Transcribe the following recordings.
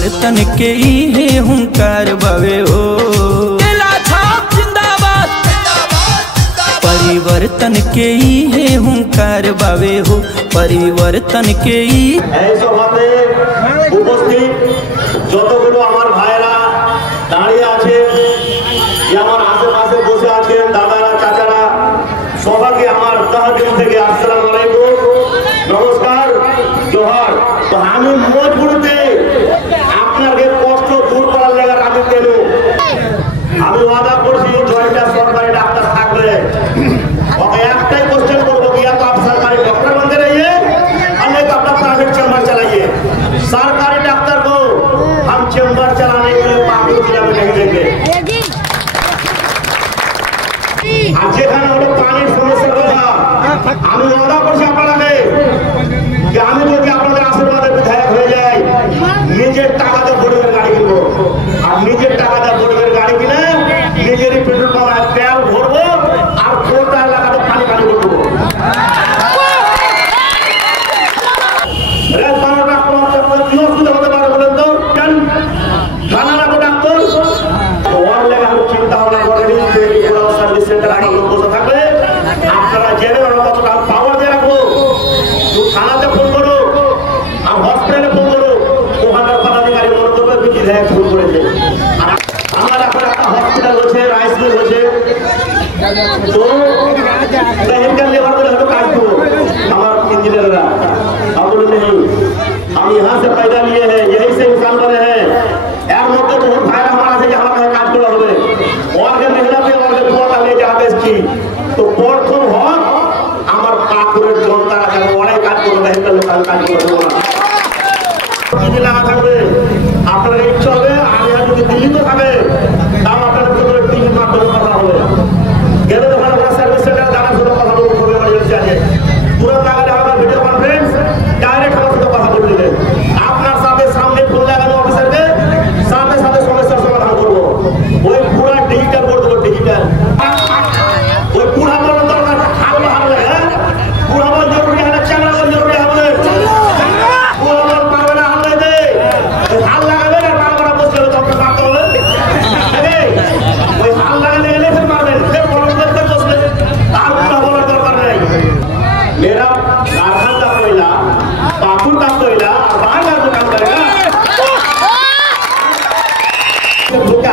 परिवर्तन के इहे हुंकार बावे हो। परिवर्तन के इहे हुंकार बावे हो, परिवर्तन के उपस्थित যতগুলো আমার ভাইরা দাঁড়িয়ে আছে, আমার আশেপাশে বসে আছেন দাদারা চাচারা, সবাইকে আমার তহদিল থেকে আসসালামু আলাইকুম, নমস্কার, জোহার। তো আমি মজবুরিতে আপনাকে কষ্ট দূর করার জায়গা আমি কেন আমি ওয়াদা করছি জয়টা সরকারি ডাক্তার থাকবে, ওকে একটাই কোশ্চেন করবো कि या तो आप सरकारी डॉक्टर बनते रहिए और नहीं तो अपना प्राइवेट चैम्बर चलाइए। सरकारी डॉक्टर को हम चैम्बर चलाने के लिए पाकुड़ जिला में नहीं देंगे। যেখানে হলো পানির সমস্যা কথা আমি ওয়াদা করছি আপনাকে যে আমি যদি আপনাদের আশীর্বাদে বিধায়ক হয়ে যাই, নিজের টাকাতে গরিবের গাড়ি কিনবো, আর নিজের টাকাতে গরিবের গাড়ি কিনে নিজেরই পেট্রোল পাম্পে তেল ভরবো আর গোটা এলাকাতে পানি পানি করবো। চিন্তা ভাবনা করেনি সার্ভিস সেন্টার আমার লোক বসে থাকবে, আপনারা জেনে কতটা পাওয়ার দিয়ে রাখবো। থানাতে ফোন করো আর হসপিটালে ফোন করো, ওখানকার পদাধিকারী মনে করবে বিধায়ক ফোন করেছে। আমার এখন একটা হসপিটাল হচ্ছে, রাইস মিল হচ্ছে, তো লেবার করে হয়তো কাজ করবো আমার इंजीनियरরা। हम यहाँ से पैदा लिए हैं, यही से इंसान बने हैं। এর মধ্যে বহুত ভাইরা আমার আছে যে আমার কাজ করা হবে, ওকে মেহনতে ওকে ফল আমি যাবে কি তো প্রথম হক আমার পাকুড়ের জনতারা যেন অনেক কাজ করবে, একটা লোকাল কাজ করবে না কি লাগা থাকবে। আপনার ইচ্ছা হবে আমি যদি দিল্লিতে থাকে তাও আপনার ভিতরে টিভির মাধ্যমে কথা হবে, গেলে যখন আমরা সার্ভিস সেন্টার জানা শুধু কথা বলবো হবে এমার্জেন্সি আছে, তুরন্ত আগে আমাদের ভিডিও কনফারেন্স ডাইরেক্ট আমার সাথে কথা বলে দেবে। আপনার সাথে সামনে ফোন লাগানো অফিসারকে সাথে সাথে সমস্যার সমাধান করবো। ওই পুরা ডিজিটাল করে দেবো, ডিজিটাল ওই পুরা বলার দরকার হারলে হারলে, হ্যাঁ পুরা বল জরুরি হয় না, চ্যাংড়া বল জরুরি হবে, পুরা বল পারবে না হারলে দে হাল লাগাবে না, পারবে বসে তখন পারতে হবে। ওই হাল লাগালে গেলে ফের পারবেন, ফের বলার দরকার বসবে, তার পুরা বলার দরকার নেই। मेरा कारखाना का कोयला पाकुड़ का कोयला बाहर का काम करेगा,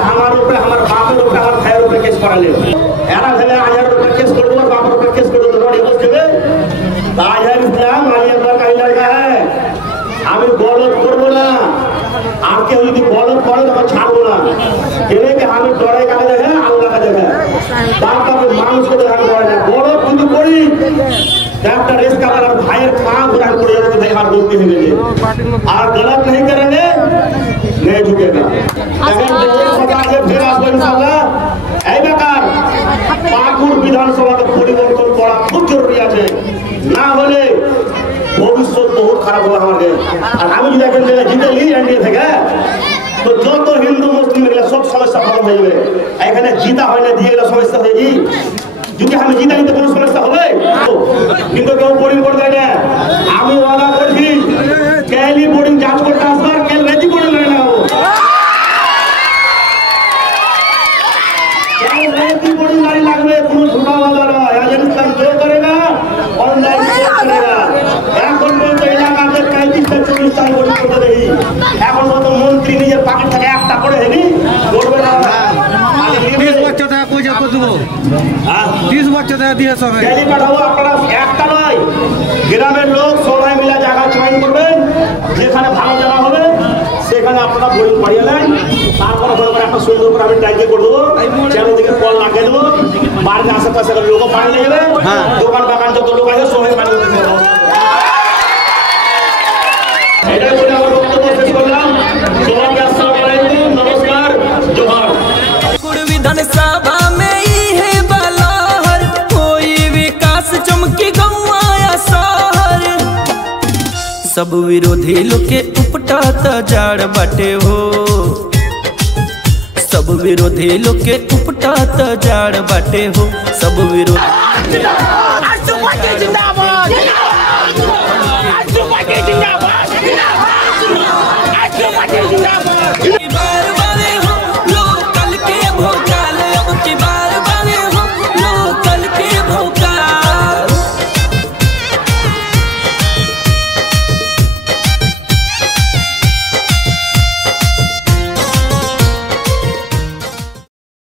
हमारे ऊपर हमारे बाप के ऊपर हमारे भाई ऊपर केस करा ले, एरा भले 1000 रुपए केस कर दो, बाप ऊपर केस कर दो, बड़ी बस के आजहर इस्लाम वाली अब्बा का लड़का है, আমি গলত করব না, আর কেউ যদি গলত করে তখন ছাড়বো না। এনে কি আমি ডরে কাকে দেখে আল্লাহ কাছে দেখে বাপ কাকে মানুষকে দেখানো হয় না, গলত কিন্তু করি একটা रेस का मेरा भाई मां गुरान पड़ जाए तो देखा बोलते हैं मुझे, और गलत नहीं करेंगे नहीं झुकेगा। अगर देश सरकार से फिर आसो इंशाल्लाह এই বেকার পাকুড় বিধানসভা का পরিবর্তন করা খুব জরুরি আছে, না হলে ভবিষ্যৎ বহুত খারাপ হবে আমাদের। আর আমি যদি এখন জিতে লি এনডিএ থেকে তো যত হিন্দু মুসলিম এগুলো সব সমস্যা খতম হয়ে যাবে। এখানে জিতা হয় না দিয়ে এগুলো সমস্যা হয়ে যাই, যদি আমি জিতা নিতে কোনো সমস্যা হবে কিন্তু কেউ বোর্ডিং করে দেয় না। আমি ওয়াদা করছি কেলি বোর্ডিং যাচ করতে আসবার কেল রেজি বোর্ডিং লাগে না, রেজি বোর্ডিং গাড়ি লাগবে, কোনো ঝুটা ওয়াদা নয়। ইসলাম কেউ করেগা অনলাইন করেগা। এখন পর্যন্ত এলাকাতে 35টা 40টা বোর্ডিং করতে দেখি, এখন মতো মন্ত্রী নিজের পাকেট থেকে একটা করে হেনি করবে না। 20 বছর থেকে কই যাবো দেবো, 20 বছর থেকে দিয়ে সবাই ডেলি পাঠাবো। আপনারা একটা নয়, গ্রামের লোক সবাই মিলে জায়গা চয়ন করবেন, যেখানে ভালো জায়গা হবে সেখানে আপনারা বোর্ডিং পাঠিয়ে নেন। তারপরে একটা সুন্দর করে আমি ট্যাঙ্কি করে দেবো, চারিদিকে কল লাগিয়ে দেবো, বাড়ির আশেপাশে লোকও পানি নিয়ে যাবে, দোকান বাগান যত লোক আছে সবাই পানি দিতে হবে। এটাই বলে আমার বক্তব্য শেষ করলাম। সবাইকে আসসালামু আলাইকুম, নমস্কার, জোহার। विधानसभा में ही है बलहर, कोई विकास चमकी गौआ शहर, सब विरोधी लोग के उपटा जाड़ बाटे हो, सब विरोधी लोग के उपटा जाड़ बाटे हो, सब विरोधी